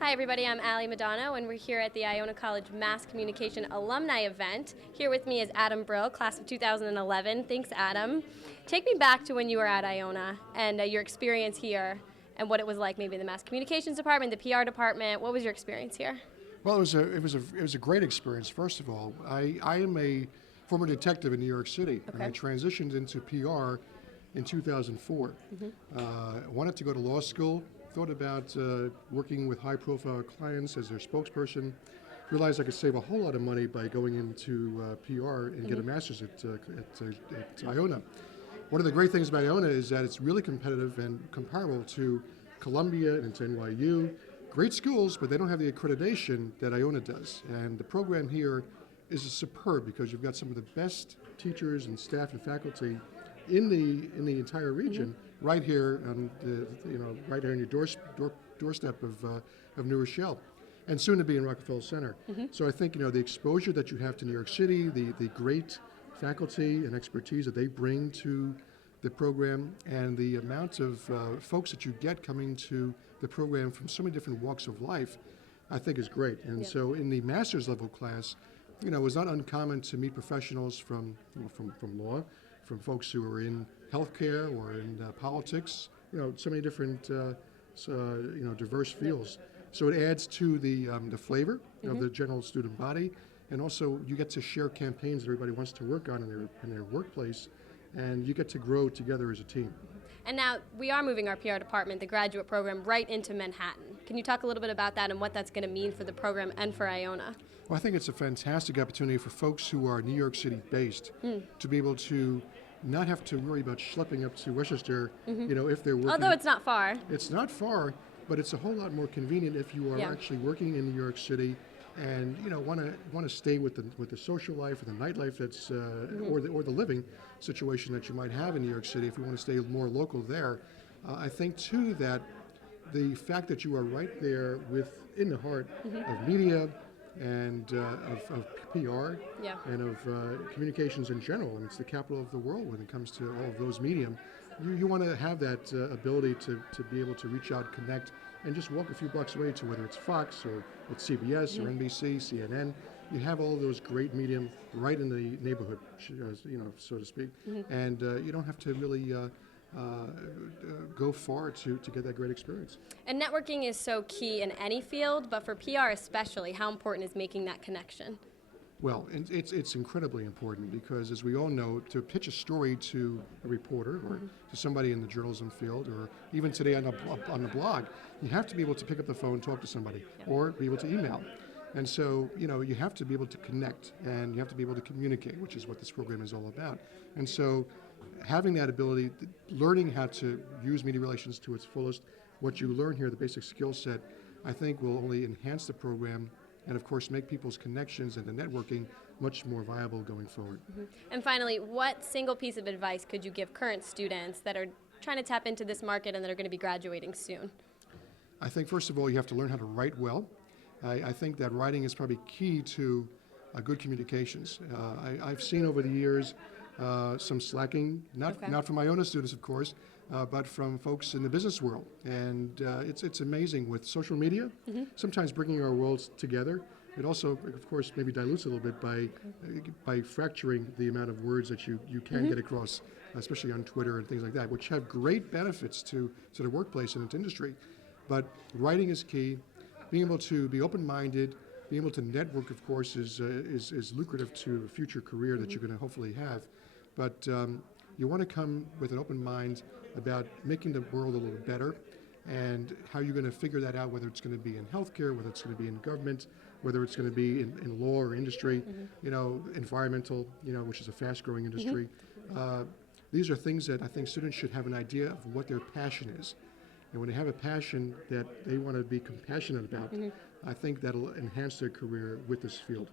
Hi everybody, I'm Mudano and we're here at the Iona College Mass Communication Alumni Event. Here with me is Adam Brill, class of 2011. Thanks, Adam. Take me back to when you were at Iona and your experience here and what it was like, maybe the Mass Communications Department, the PR department. What was your experience here? Well, it was a great experience. First of all, I am a former detective in New York City, and I transitioned into PR in 2004. Wanted to go to law school. Thought about working with high-profile clients as their spokesperson. Realized I could save a whole lot of money by going into PR and get a master's at Iona. One of the great things about Iona is that it's really competitive and comparable to Columbia and to NYU. Great schools, but they don't have the accreditation that Iona does. And the program here is superb because you've got some of the best teachers and staff and faculty in the entire region, right here on right here on your doorstep of New Rochelle, and soon to be in Rockefeller Center. So I think the exposure that you have to New York City, the great faculty and expertise that they bring to the program, and the amount of folks that you get coming to the program from so many different walks of life, I think is great. And so in the master's level class, it was not uncommon to meet professionals from law, from folks who are in healthcare or in politics, so many different diverse fields. So it adds to the flavor of the general student body, and also you get to share campaigns that everybody wants to work on in their workplace, and you get to grow together as a team. And now we are moving our PR department, the graduate program, right into Manhattan. Can you talk a little bit about that and what that's going to mean for the program and for Iona? Well, I think it's a fantastic opportunity for folks who are New York City based to be able to not have to worry about schlepping up to Westchester, if they're working. Although it's not far. It's not far, but it's a whole lot more convenient if you are actually working in New York City and want to stay with the social life or the nightlife that's or the living situation that you might have in New York City. If you want to stay more local there, I think too that the fact that you are right there in the heart of media and of PR and of communications in general, and it's the capital of the world when it comes to all of those medium. You want to have that ability to be able to reach out, connect, and just walk a few blocks away to whether it's Fox or it's CBS or NBC, CNN. You have all those great medium right in the neighborhood, so to speak, and you don't have to really go far to get that great experience. And networking is so key in any field, but for PR especially, how important is making that connection? Well, it's incredibly important because, as we all know, to pitch a story to a reporter or to somebody in the journalism field, or even today on the blog, you have to be able to pick up the phone, talk to somebody, or be able to email. And so, you have to be able to connect, and you have to be able to communicate, which is what this program is all about. And so, having that ability, learning how to use media relations to its fullest, what you learn here, the basic skill set, I think will only enhance the program and, of course, make people's connections and the networking much more viable going forward. And finally, what single piece of advice could you give current students that are trying to tap into this market and that are going to be graduating soon? I think, first of all, you have to learn how to write well. I think that writing is probably key to good communications. I've seen over the years some slacking, not from Iona students, of course, but from folks in the business world. And it's amazing with social media, sometimes bringing our worlds together. It also, of course, maybe dilutes a little bit by fracturing the amount of words that you can get across, especially on Twitter and things like that, which have great benefits to the workplace and its industry. But writing is key. Being able to be open-minded, being able to network, of course, is lucrative to a future career that you're going to hopefully have. But you want to come with an open mind about making the world a little better, and how you're going to figure that out, whether it's going to be in healthcare, whether it's going to be in government, whether it's going to be in law or industry, environmental, which is a fast-growing industry. These are things that I think students should have an idea of what their passion is. And when they have a passion that they want to be compassionate about, I think that'll enhance their career with this field.